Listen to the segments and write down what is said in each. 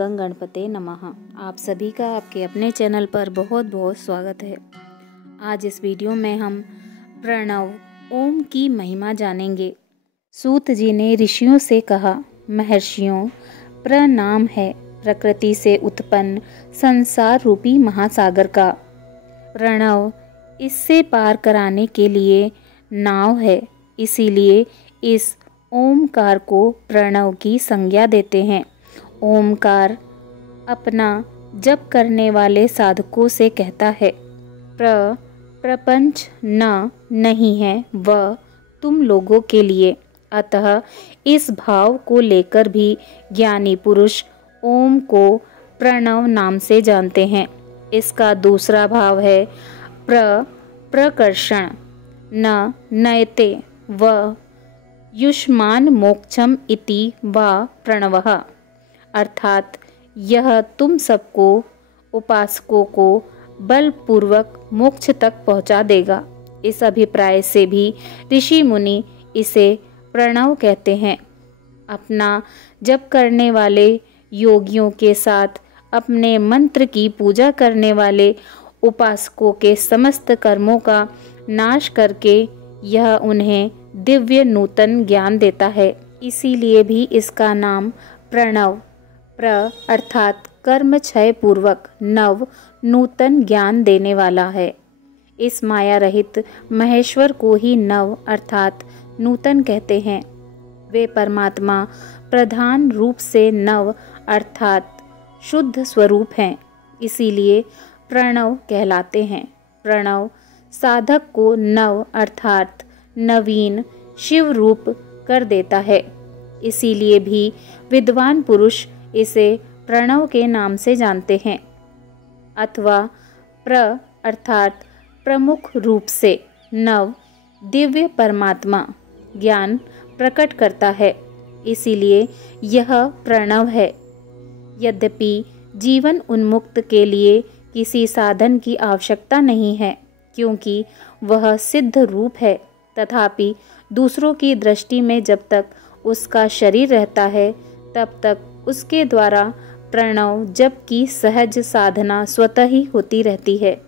गंग गणपते नमः। आप सभी का आपके अपने चैनल पर बहुत बहुत स्वागत है। आज इस वीडियो में हम प्रणव ओम की महिमा जानेंगे। सूत जी ने ऋषियों से कहा, महर्षियों, प्रनाम है प्रकृति से उत्पन्न संसार रूपी महासागर का। प्रणव इससे पार कराने के लिए नाव है, इसीलिए इस ओमकार को प्रणव की संज्ञा देते हैं। ओमकार अपना जप करने वाले साधकों से कहता है, प्रपंच नहीं है वह तुम लोगों के लिए। अतः इस भाव को लेकर भी ज्ञानी पुरुष ओम को प्रणव नाम से जानते हैं। इसका दूसरा भाव है प्रकर्षण, नयते व युष्मान मोक्षम इति वा प्रणवः, अर्थात यह तुम सबको उपासकों को बलपूर्वक मोक्ष तक पहुंचा देगा। इस अभिप्राय से भी ऋषि मुनि इसे प्रणव कहते हैं। अपना जप करने वाले योगियों के साथ अपने मंत्र की पूजा करने वाले उपासकों के समस्त कर्मों का नाश करके यह उन्हें दिव्य नूतन ज्ञान देता है। इसीलिए भी इसका नाम प्रणव, अर्थात कर्म क्षय पूर्वक नव नूतन ज्ञान देने वाला है। इस माया रहित महेश्वर को ही नव अर्थात नूतन कहते हैं। वे परमात्मा प्रधान रूप से नव अर्थात शुद्ध स्वरूप हैं, इसीलिए प्रणव कहलाते हैं। प्रणव साधक को नव अर्थात नवीन शिव रूप कर देता है, इसीलिए भी विद्वान पुरुष इसे प्रणव के नाम से जानते हैं। अथवा अर्थात प्रमुख रूप से नव दिव्य परमात्मा ज्ञान प्रकट करता है, इसीलिए यह प्रणव है। यद्यपि जीवन उन्मुक्त के लिए किसी साधन की आवश्यकता नहीं है, क्योंकि वह सिद्ध रूप है, तथापि दूसरों की दृष्टि में जब तक उसका शरीर रहता है तब तक उसके द्वारा प्रणव जप की सहज साधना स्वतः ही होती रहती है।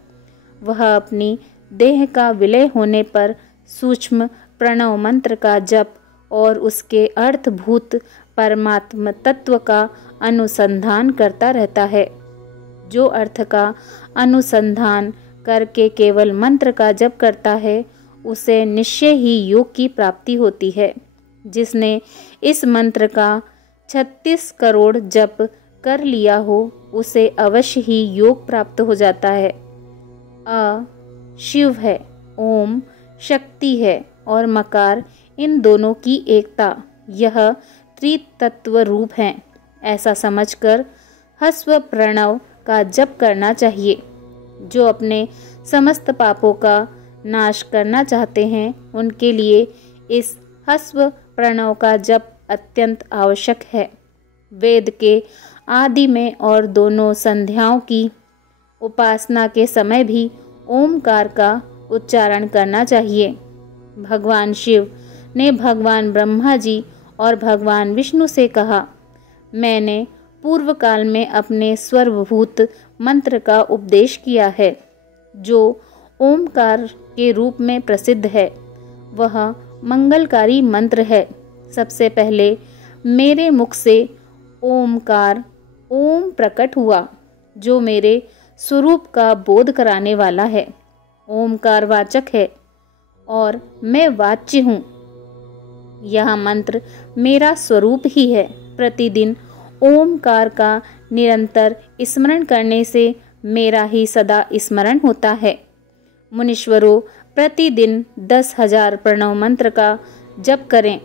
वह अपनी देह का विलय होने पर सूक्ष्म प्रणव मंत्र का जप और उसके अर्थभूत परमात्म तत्व का अनुसंधान करता रहता है। जो अर्थ का अनुसंधान करके केवल मंत्र का जप करता है, उसे निश्चय ही योग की प्राप्ति होती है। जिसने इस मंत्र का 36 करोड़ जप कर लिया हो, उसे अवश्य ही योग प्राप्त हो जाता है। शिव है, ओम शक्ति है और मकार इन दोनों की एकता, यह त्रितत्व रूप है। ऐसा समझकर हस्व प्रणव का जप करना चाहिए। जो अपने समस्त पापों का नाश करना चाहते हैं, उनके लिए इस हस्व प्रणव का जप अत्यंत आवश्यक है। वेद के आदि में और दोनों संध्याओं की उपासना के समय भी ओमकार का उच्चारण करना चाहिए। भगवान शिव ने भगवान ब्रह्मा जी और भगवान विष्णु से कहा, मैंने पूर्व काल में अपने सर्वभूत मंत्र का उपदेश किया है, जो ओमकार के रूप में प्रसिद्ध है। वह मंगलकारी मंत्र है। सबसे पहले मेरे मुख से ओमकार ओम प्रकट हुआ, जो मेरे स्वरूप का बोध कराने वाला है। ओमकार वाचक है और मैं वाच्य हूँ। यह मंत्र मेरा स्वरूप ही है। प्रतिदिन ओमकार का निरंतर स्मरण करने से मेरा ही सदा स्मरण होता है। मुनीश्वरों, प्रतिदिन 10,000 प्रणव मंत्र का जप करें,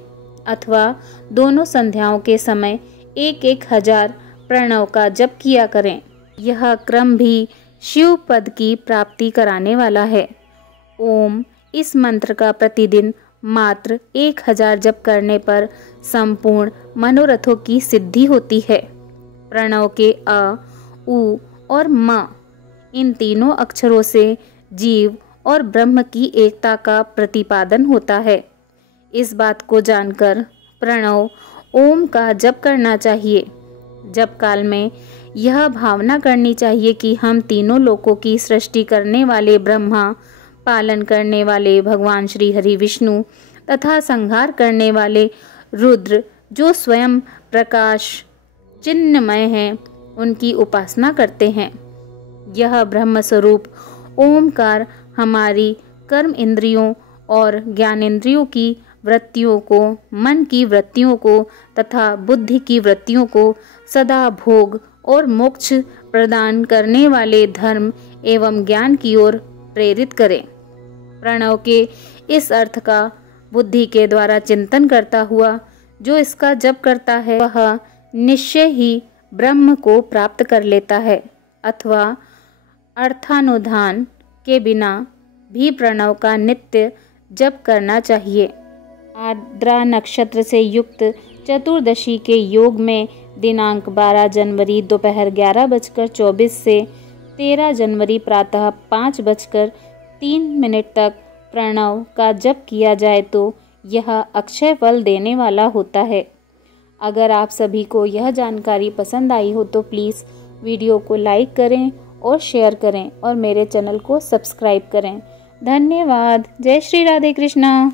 अथवा दोनों संध्याओं के समय 1,000 प्रणव का जप किया करें। यह क्रम भी शिव पद की प्राप्ति कराने वाला है। ओम इस मंत्र का प्रतिदिन मात्र 1,000 जप करने पर संपूर्ण मनोरथों की सिद्धि होती है। प्रणव के अ, उ और म इन तीनों अक्षरों से जीव और ब्रह्म की एकता का प्रतिपादन होता है। इस बात को जानकर प्रणव ओम का जप करना चाहिए। जप काल में यह भावना करनी चाहिए कि हम तीनों लोकों की सृष्टि करने वाले ब्रह्मा, पालन करने वाले भगवान श्री हरि विष्णु तथा संहार करने वाले रुद्र, जो स्वयं प्रकाश चिन्मय हैं, उनकी उपासना करते हैं। यह ब्रह्म स्वरूप ओमकार हमारी कर्म इंद्रियों और ज्ञानेंद्रियों की वृत्तियों को, मन की वृत्तियों को तथा बुद्धि की वृत्तियों को सदा भोग और मोक्ष प्रदान करने वाले धर्म एवं ज्ञान की ओर प्रेरित करें। प्रणव के इस अर्थ का बुद्धि के द्वारा चिंतन करता हुआ जो इसका जप करता है, वह निश्चय ही ब्रह्म को प्राप्त कर लेता है, अथवा अर्थानुधान के बिना भी प्रणव का नित्य जप करना चाहिए। आर्द्रा नक्षत्र से युक्त चतुर्दशी के योग में दिनांक 12 जनवरी दोपहर 11:24 से 13 जनवरी प्रातः 5:03 तक प्रणव का जप किया जाए तो यह अक्षय फल देने वाला होता है। अगर आप सभी को यह जानकारी पसंद आई हो तो प्लीज़ वीडियो को लाइक करें और शेयर करें और मेरे चैनल को सब्सक्राइब करें। धन्यवाद। जय श्री राधे कृष्णा।